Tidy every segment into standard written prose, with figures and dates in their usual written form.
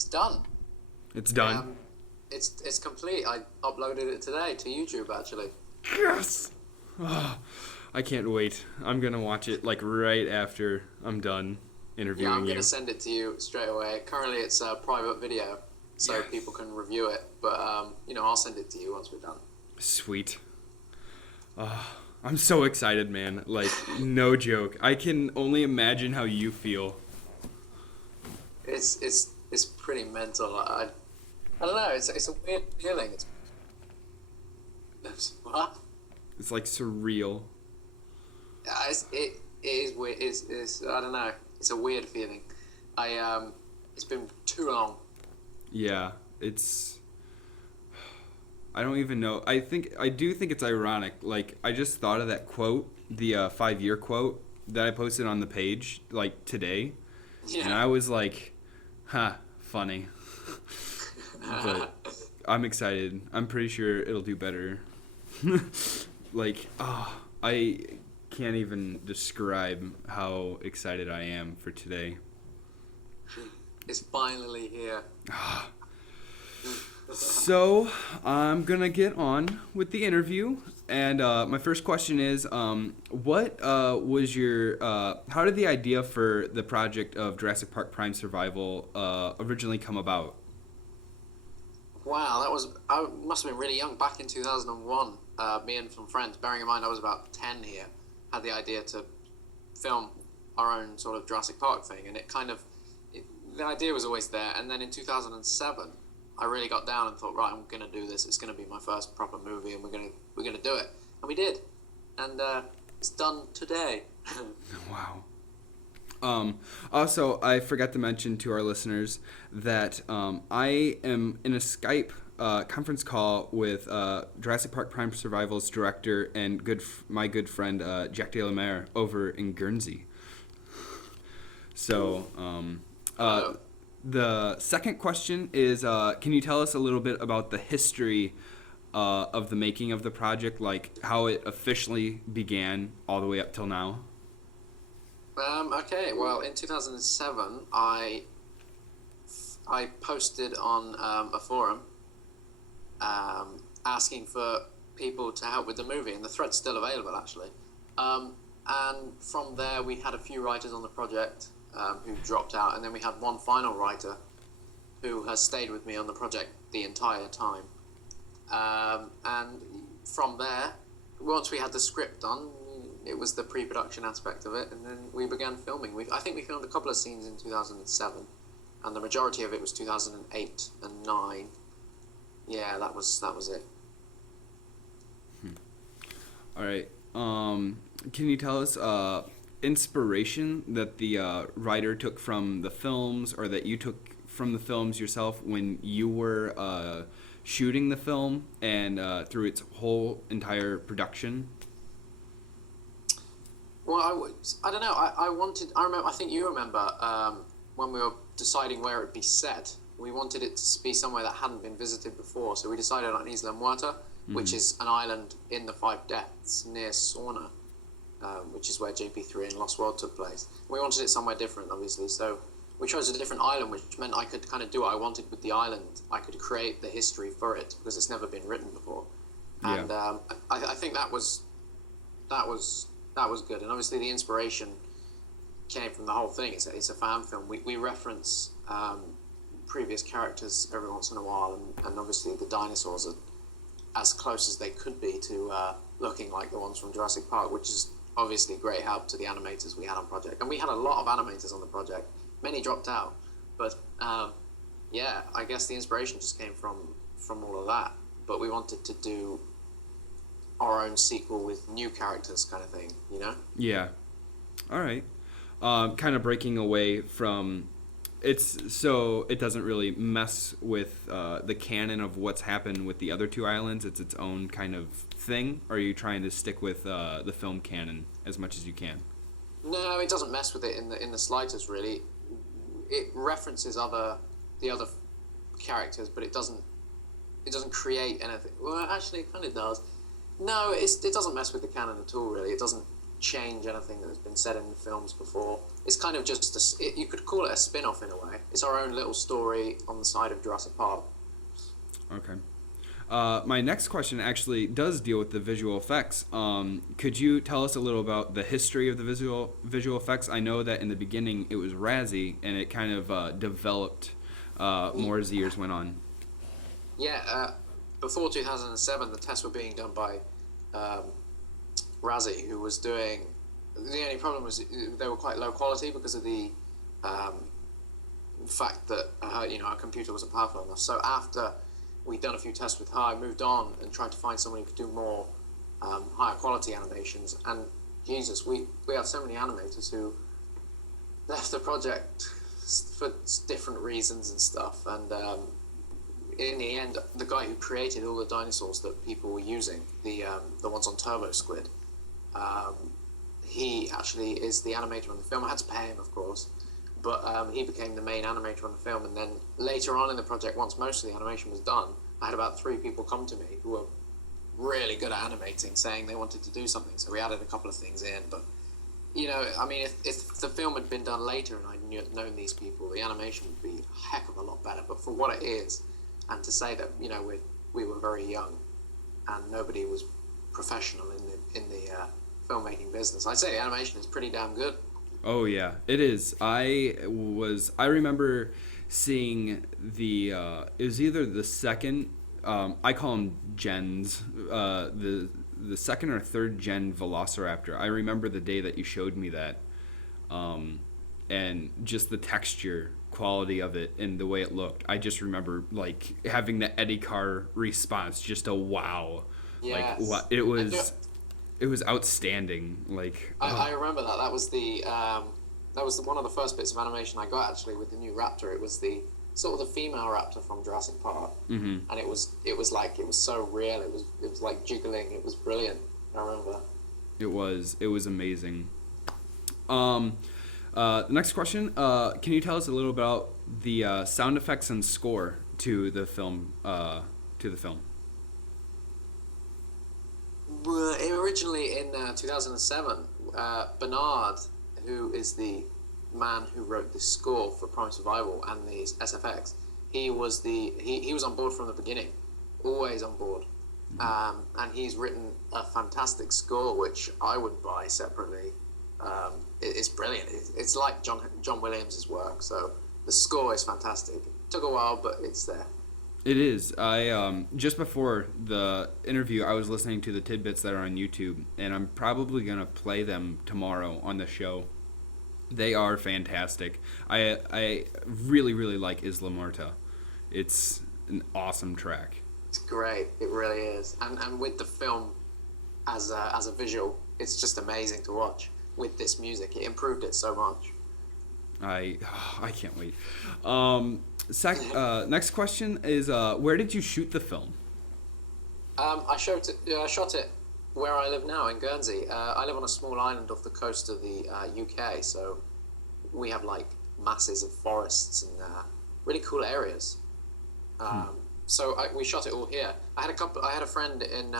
It's done. It's done. It's complete. I uploaded it today to YouTube actually. Yes. Oh, I can't wait. I'm gonna watch it like right after I'm done Yeah, interviewing I'm you. gonna send it to you straight away. Currently, it's a private video, so Yeah. people can review it. But I'll send it to you once we're done. Sweet. I'm so excited, man. Like, no joke. I can only imagine how you feel. It's pretty mental. I don't know. It's a weird feeling. What? It's like surreal. Yeah, it is weird. It's I don't know. It's a weird feeling. It's been too long. Yeah, it's. I don't even know. I do think it's ironic. Like, I just thought of that quote, the 5-year quote that I posted on the page, like, today. Yeah. And I was like, funny. But I'm excited. I'm pretty sure it'll do better. Like, I can't even describe how excited I am for today. It's finally here. So, I'm going to get on with the interview. And my first question is, what was your, how did the idea for the project of Jurassic Park Prime Survival originally come about? Wow, I must have been really young back in 2001. Me and some friends, bearing in mind I was about 10 here, had the idea to film our own sort of Jurassic Park thing, and the idea was always there. And then in 2007, I really got down and thought, right, I'm gonna do this. It's gonna be my first proper movie, and we're gonna do it, and we did, and it's done today. Wow. Also, I forgot to mention to our listeners that I am in a Skype conference call with Jurassic Park Prime Survival's director and my good friend Jack De La Mare over in Guernsey. So, the second question is, can you tell us a little bit about the history of the making of the project, like how it officially began all the way up till now? Okay, well, in 2007, I posted on a forum asking for people to help with the movie, and the thread's still available, actually. And from there, we had a few writers on the project who dropped out, and then we had one final writer who has stayed with me on the project the entire time. And from there, once we had the script done, it was the pre-production aspect of it, and then we began filming. I think we filmed a couple of scenes in 2007, and the majority of it was 2008 and 9. Yeah, that was it. All right. Can you tell us inspiration that the writer took from the films, or that you took from the films yourself when you were shooting the film and through its whole entire production? Well, I don't know. I think you remember when we were deciding where it'd be set. We wanted it to be somewhere that hadn't been visited before, so we decided on Isla Muerta, which is an island in the Five Deaths near Sauna, which is where JP3 and Lost World took place. We wanted it somewhere different, obviously, so we chose a different island, which meant I could kind of do what I wanted with the island. I could create the history for it because it's never been written before, and I think that was good. And obviously, the inspiration came from the whole thing. It's a fan film. We reference previous characters every once in a while, and obviously the dinosaurs are as close as they could be to looking like the ones from Jurassic Park, which is obviously great help to the animators we had on project. And we had a lot of animators on the project. Many dropped out, but yeah, I guess the inspiration just came from all of that. But we wanted to do our own sequel with new characters, kind of thing, you know? Yeah. All right. Kind of breaking away from so it doesn't really mess with the canon of what's happened with the other two islands. It's its own kind of thing. Or are you trying to stick with the film canon as much as you can? No, it doesn't mess with it in the slightest, really. It references the other characters, but it doesn't create anything. Well, actually, it kind of does. No, it doesn't mess with the canon at all, really. It doesn't change anything that has been said in the films before. It's kind of just you could call it a spin-off in a way. It's our own little story on the side of Jurassic Park. Okay. My next question actually does deal with the visual effects. Could you tell us a little about the history of the visual effects? I know that in the beginning it was Razzie, and it kind of developed more as the years went on. Yeah, before 2007, the tests were being done by Razzie, who was doing. The only problem was they were quite low quality because of the fact that our computer wasn't powerful enough. So after we'd done a few tests with her, I moved on and tried to find someone who could do more higher quality animations. And Jesus, we have so many animators who left the project for different reasons and stuff. And in the end, the guy who created all the dinosaurs that people were using, the ones on Turbo Squid, he actually is the animator on the film. I had to pay him, of course, but he became the main animator on the film. And then later on in the project, once most of the animation was done, I had about 3 people come to me who were really good at animating, saying they wanted to do something. So we added a couple of things in. But, I mean, if the film had been done later and I'd known these people, the animation would be a heck of a lot better. But for what it is, and to say that, we were very young and nobody was professional in the filmmaking business, I'd say the animation is pretty damn good. Oh yeah, it is. I remember seeing it was either the second, I call them gens, the second or third gen Velociraptor. I remember the day that you showed me that, and just the texture quality of it and the way it looked. I just remember like having the Eddie Carr response, just a wow. Yes. Like what it was. It was outstanding. Like I remember that. That was one of the first bits of animation I got actually with the new raptor. It was the sort of the female raptor from Jurassic Park, and it was so real. It was like jiggling. It was brilliant. I remember. It was amazing. The next question. Can you tell us a little about the sound effects and score to the film? Originally in 2007, Bernard, who is the man who wrote the score for Prime Survival and the SFX, he was on board from the beginning, always on board, and he's written a fantastic score which I would buy separately. It's brilliant. It's like John Williams' work, so the score is fantastic. It took a while, but it's there. It is. I just before the interview, I was listening to the tidbits that are on YouTube, and I'm probably gonna play them tomorrow on the show. They are fantastic. I really like Isla Muerta. It's an awesome track. It's great. It really is. And with the film as a visual, it's just amazing to watch. With this music, it improved it so much. I can't wait. Next question is, where did you shoot the film? I shot it where I live now in Guernsey. I live on a small island off the coast of the UK, so we have like masses of forests and really cool areas. So we shot it all here. I had a friend in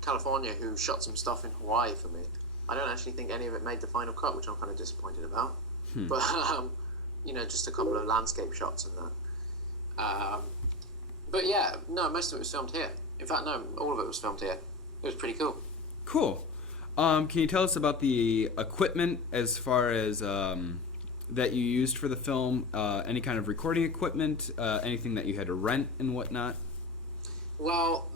California who shot some stuff in Hawaii for me. I don't actually think any of it made the final cut, which I'm kind of disappointed about. But just a couple of landscape shots and that. But yeah, no, most of it was filmed here. In fact, no, all of it was filmed here. It was pretty cool. Cool. Can you tell us about the equipment as far as that you used for the film? Any kind of recording equipment? Anything that you had to rent and whatnot? Well,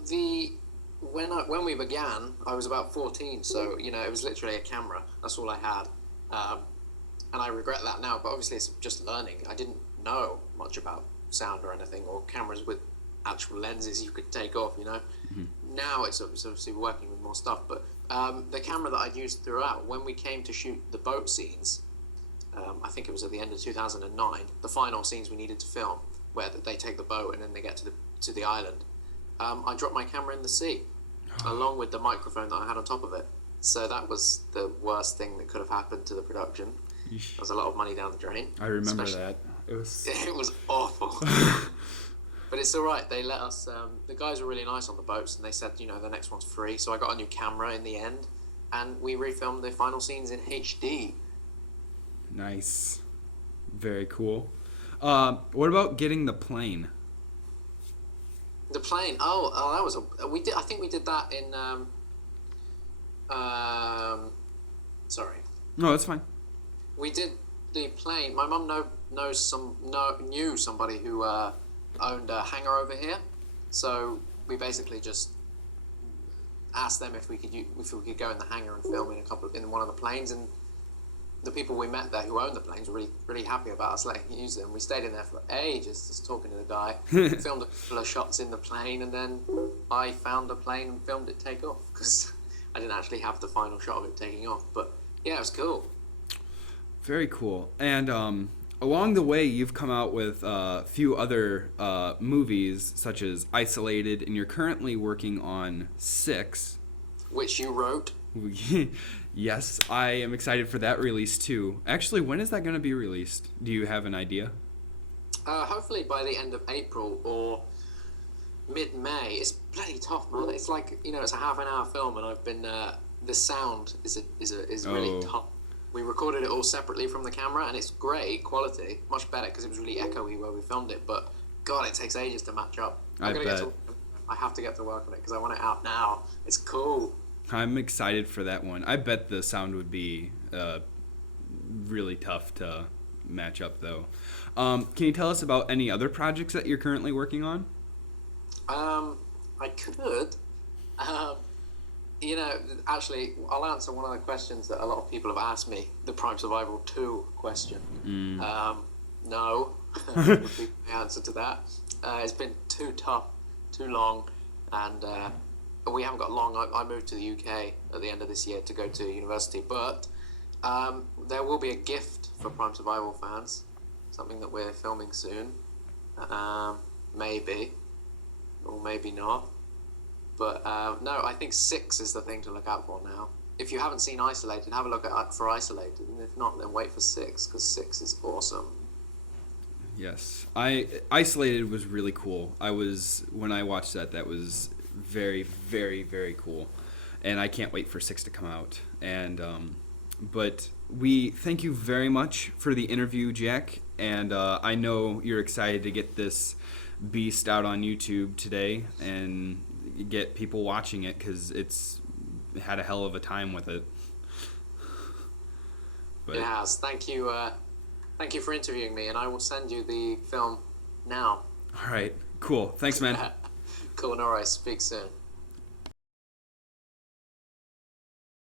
when we began, I was about 14, so it was literally a camera. That's all I had. And I regret that now, but obviously it's just learning. I didn't know much about sound or anything, or cameras with actual lenses you could take off, Now it's obviously working with more stuff, but the camera that I'd used throughout, when we came to shoot the boat scenes, I think it was at the end of 2009, the final scenes we needed to film, where they take the boat and then they get to the island, I dropped my camera in the sea, along with the microphone that I had on top of it. So that was the worst thing that could have happened to the production. There was a lot of money down the drain. I remember that. It was awful. But it's all right. They let us. The guys were really nice on the boats, and they said, the next one's free. So I got a new camera in the end, and we refilmed the final scenes in HD. Nice. Very cool. What about getting the plane? The plane. Oh, that was we did. I think we did that in. Sorry. No, that's fine. We did the plane. My mum knew somebody who owned a hangar over here, so we basically just asked them if we could go in the hangar and film in one of the planes, and the people we met there who owned the planes were really happy about us letting use them. We stayed in there for ages just talking to the guy. Filmed a couple of shots in the plane, and then I found the plane and filmed it take off because I didn't actually have the final shot of it taking off. But yeah, it was cool. Very cool. And along the way, you've come out with a few other movies, such as Isolated, and you're currently working on 6. Which you wrote. Yes, I am excited for that release too. Actually, when is that going to be released? Do you have an idea? Hopefully by the end of April or mid-May. It's bloody tough, man. It's like, it's a half an hour film, and I've been the sound is really tough. We recorded it all separately from the camera, and it's great quality, much better because it was really echoey where we filmed it. But God, it takes ages to match up. I have to get to work on it because I want it out now. It's cool. I'm excited for that one. I bet the sound would be really tough to match up, though. Can you tell us about any other projects that you're currently working on? I could. Actually, I'll answer one of the questions that a lot of people have asked me, the Prime Survival 2 question. No, would be the answer to that. It's been too tough, too long, and we haven't got long. I moved to the UK at the end of this year to go to university, but there will be a gift for Prime Survival fans, something that we're filming soon, maybe, or maybe not. But no, I think 6 is the thing to look out for now. If you haven't seen Isolated, have a look for Isolated, and if not, then wait for 6, because 6 is awesome. Yes, Isolated was really cool. When I watched that was very, very, very cool, and I can't wait for 6 to come out. And but we thank you very much for the interview, Jack, and I know you're excited to get this beast out on YouTube today and get people watching it because it's had a hell of a time with it. But it has. Thank you for interviewing me, and I will send you the film now. All right, cool. Thanks, man. Cool, no worries. Speak soon.